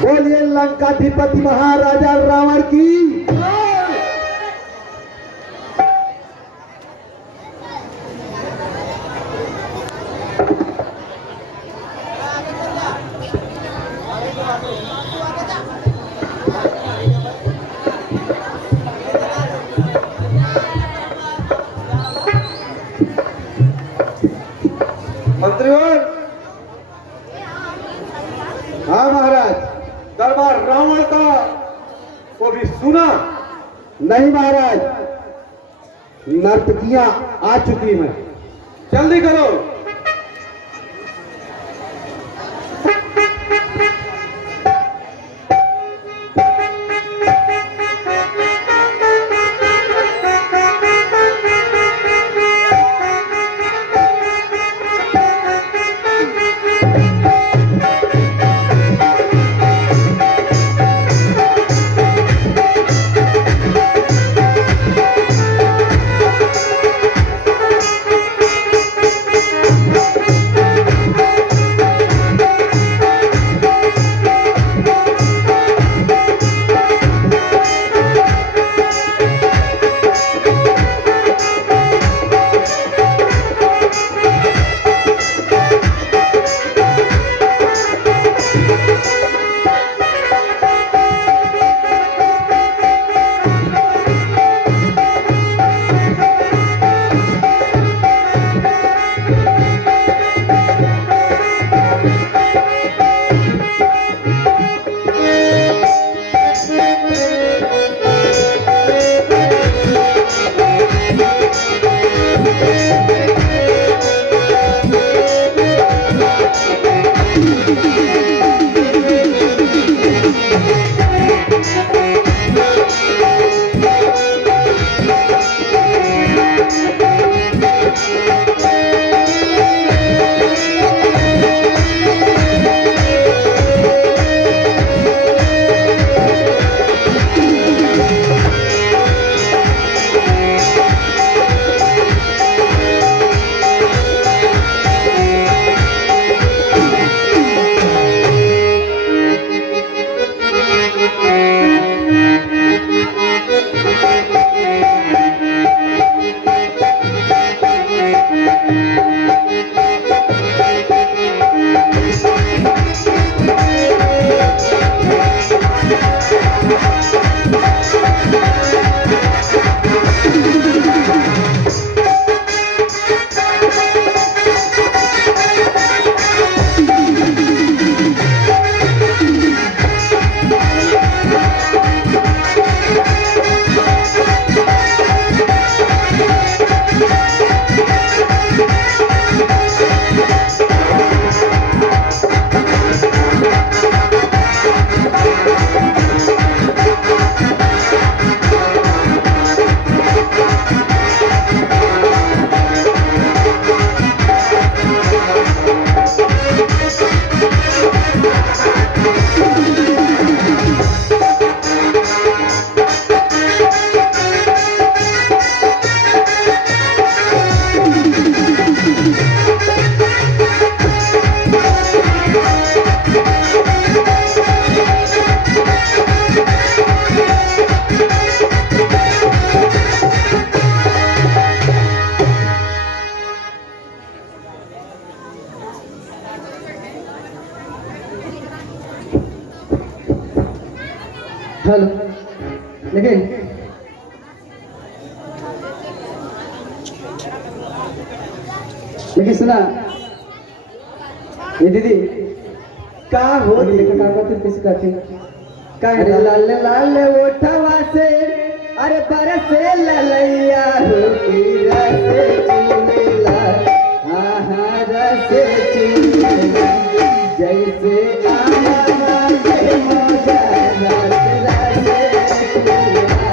बोलिए लंकाधिपति महाराजा रावण की। मंत्रीगण, हाँ महाराज, दरबार रावण का को भी सुना? नहीं महाराज, नर्तकियां आ चुकी हैं, जल्दी करो। हेलो, लेकिन सुना ये दीदी का हो लेकर का तुम किसी करती का अरे लाल लाल ओठवा से अरे बरसे ललैया हो की रसे चुमेला हाँ हाँ रसे चुमेला जैसे आमा के मौजा रस रसे चुमेला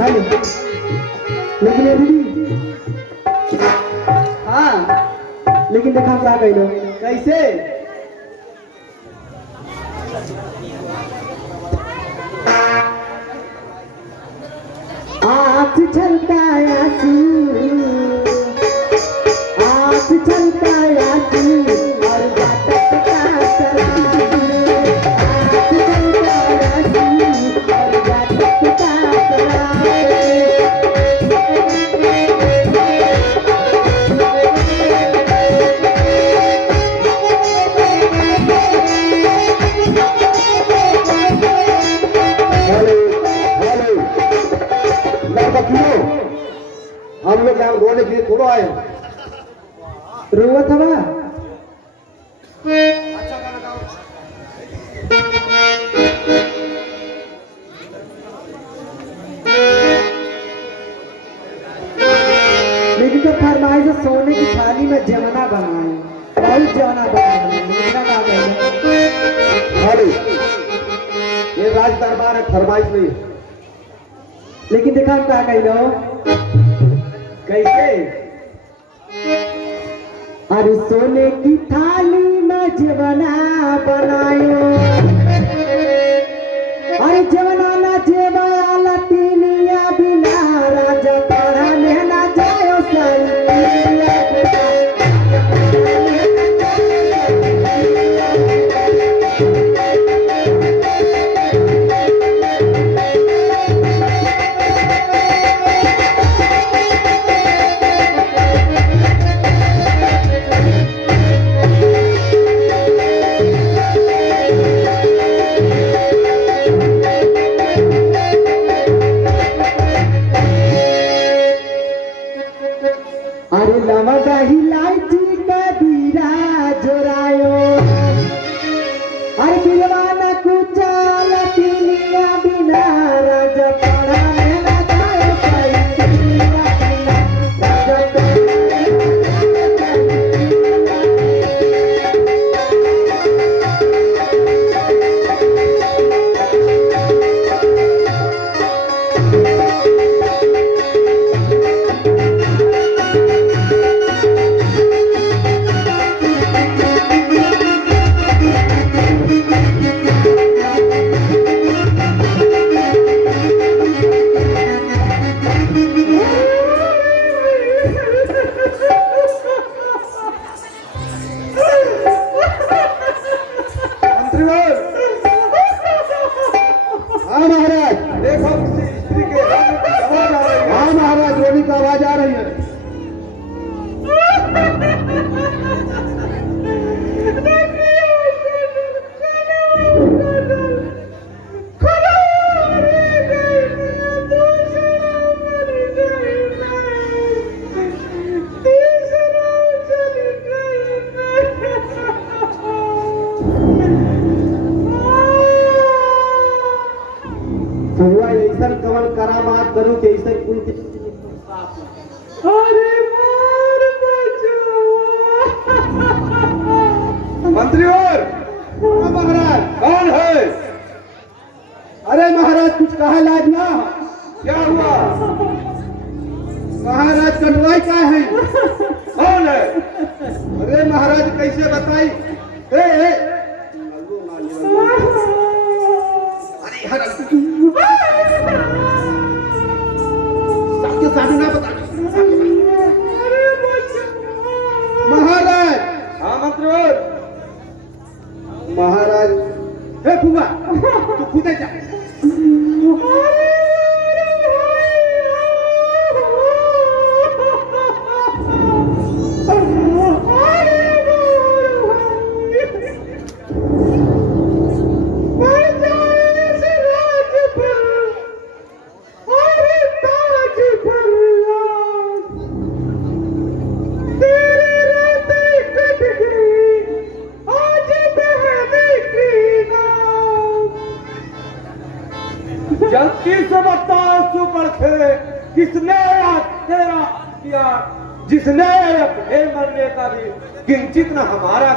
हेलो लेकिन ये दीदी हाँ लेकिन देखा क्या कहलो कैसे आँख छलकाया आँख छलकाया और बातक का चला आँख छलकाया और बातक का चला हम लोग यहाँ रोने के लिए थोड़ा आए रोवत हवा लेकिन तो फरमाइश है सोने की थाली में जवना बनाए बहुत जवना बनाए अरे ये राज दरबार है फरमाइश नहीं लेकिन देखा हम क्या कह लो कैसे अरे सोने की थाली में जवना बनायो अरे जवना ना जेवाला तीनिया बिना राजा पढ़ाने ना जायो सैया अरे लवंगा इलायची का बीरा जोरायो अरे बिलवाना कुचाल तीनिया बिना राजा पढ़ाने ना जायो सैया राजा हाँ महाराज देखो स्त्री के आवाज आ रही है हाँ महाराज रोनी की आवाज आ रही है हुआ ऐसा कमल करामात करूं कि ऐसा कुल के अरे मार बचो मंत्री और महाराज कौन है अरे महाराज कुछ कहा लाज ना क्या हुआ महाराज कटवाई का है कौन है अरे महाराज कैसे बताई ए साधु ना बता महाराज हाँ मंत्री महाराज हे फुआ तू खुदे जा जल्दी से बताओ सुपर थे किसने तेरा किया जिसने भेड़ मरने का भी किंचित न हमारा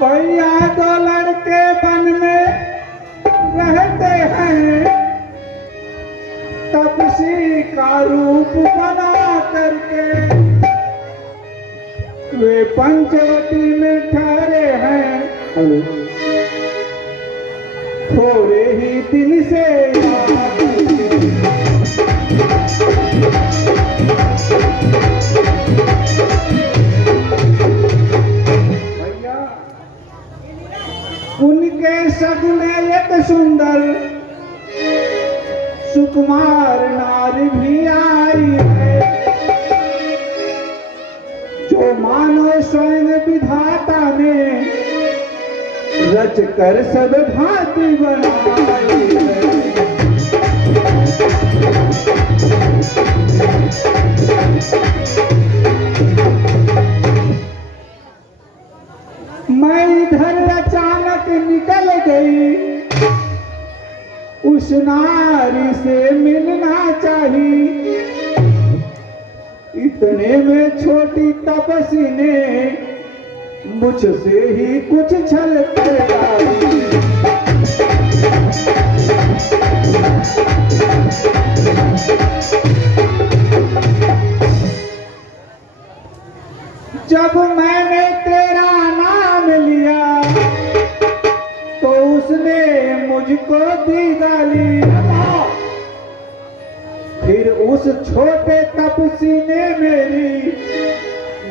भैया तो लड़के बन में रहे रूप बना करके वे पंचवटी में ठहरे हैं। थोड़े ही दिन से भैया उनके सग में एक सुंदर सुकुमार नारी भी आई है, जो मानो स्वयं विधाता ने रच कर सब भांति बनाई है। मैं इधर अचानक निकल गई, उस नारी से मिलना चाहिए। इतने में छोटी तपसी ने मुझसे ही कुछ छल कराई। जब मैंने तेरा नाम लिया तो उसने मुझको दी गाली। फिर उस छोटे तपसी ने मेरी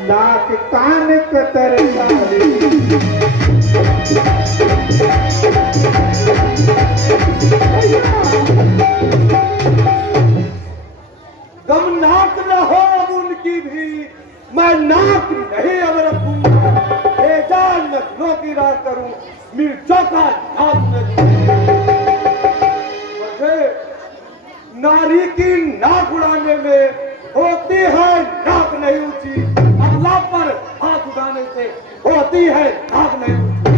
नाक कान कतर डाली। गमनाक न हो अब उनकी भी, मैं नाक नहीं अब रखूंगा। बेजान नस्लों की राह करूं, मिर्चों का नाक में। नारी की नाक उड़ाने में होती है नाक नहीं ऊंची, अल्लाह पर हाथ उठाने से होती है नाक नहीं ऊंची।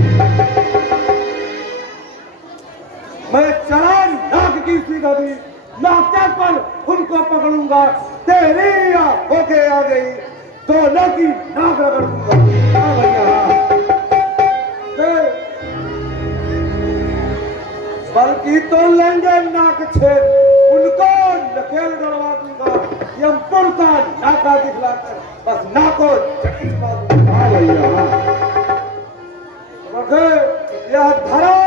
मैं चला नाक की सीधी नाके पर उनको पकड़ूंगा, तेरी आंखों के आ गई दोनों की नाक रगड़ूंगा। बल्कि तो लेंगे नाक छेद, उनको नकेल गड़वा दूंगा। यमपुर का नाका दिखलाकर बस नाको चटका दूंगा। हाँ भैया, यह धरा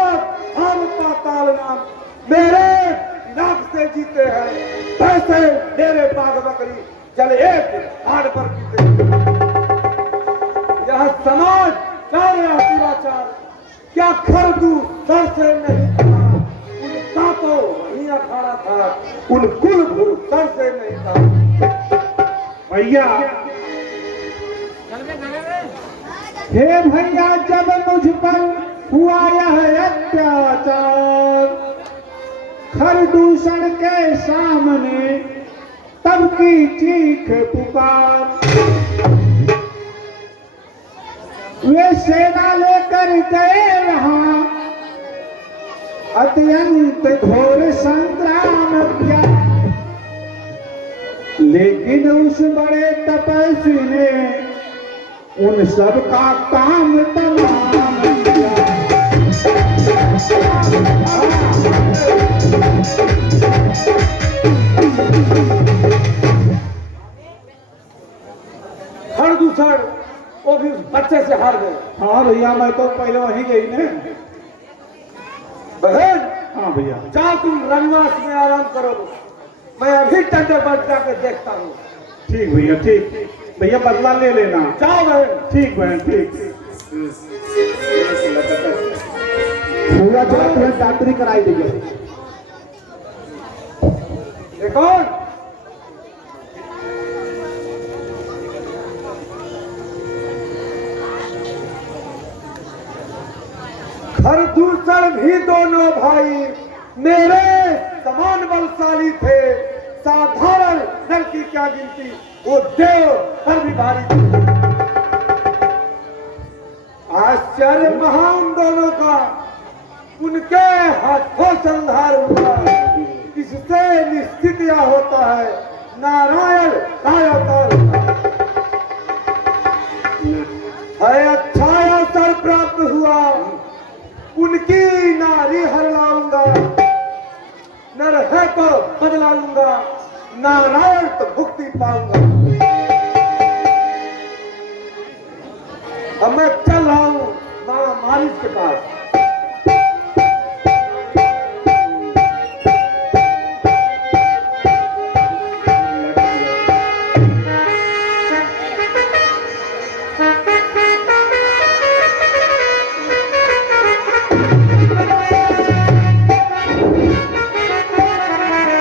हम पाताल नाम मेरे नाक से जीते हैं, वैसे मेरे बाघ बकरी चल एक हाड़ पर जीते। यह समाज कार्य अतिवाचार क्या खरदू सर से नहीं था, उनका तो वही अखाड़ा था, उन कुलभूत सर से नहीं था। भैया हे भैया, जब मुझ पर हुआ यह अत्याचार खरदूषण के सामने, तब की चीख पुकार। वे सेना लेकर गए वहां, अत्यंत घोर संग्राम किया, लेकिन उस बड़े तपस्वी ने उन सब का काम तमाम किया। खरदूषण वो भी उस बच्चे से हार गए। हाँ भैया, मैं तो पहले वहीं गई ने। बहन हाँ भैया, जाओ तुम रंगवास में आराम करो, मैं अभी टंडे पर जाकर देखता हूँ। ठीक भैया, ठीक भैया, बदला ले लेना। जाओ बहन। ठीक बहन, ठीक। पूरा चला तुम्हें डॉक्टरी कराई देंगे। देखो खरदूषण भी दोनों भाई मेरे समान बलशाली थे, साधारण नर की क्या गिनती, वो देव पर भी भारी थी। आश्चर्य महान दोनों का, उनके हाथों संहार हुआ। इससे निश्चित यह होता है नारायण काय अवतार है। अच्छा अवसर प्राप्त हुआ, उनकी नारी हर लाऊंगा, नर है तो बदला लूंगा। नारायण तो मुक्ति पाऊंगा। अब मैं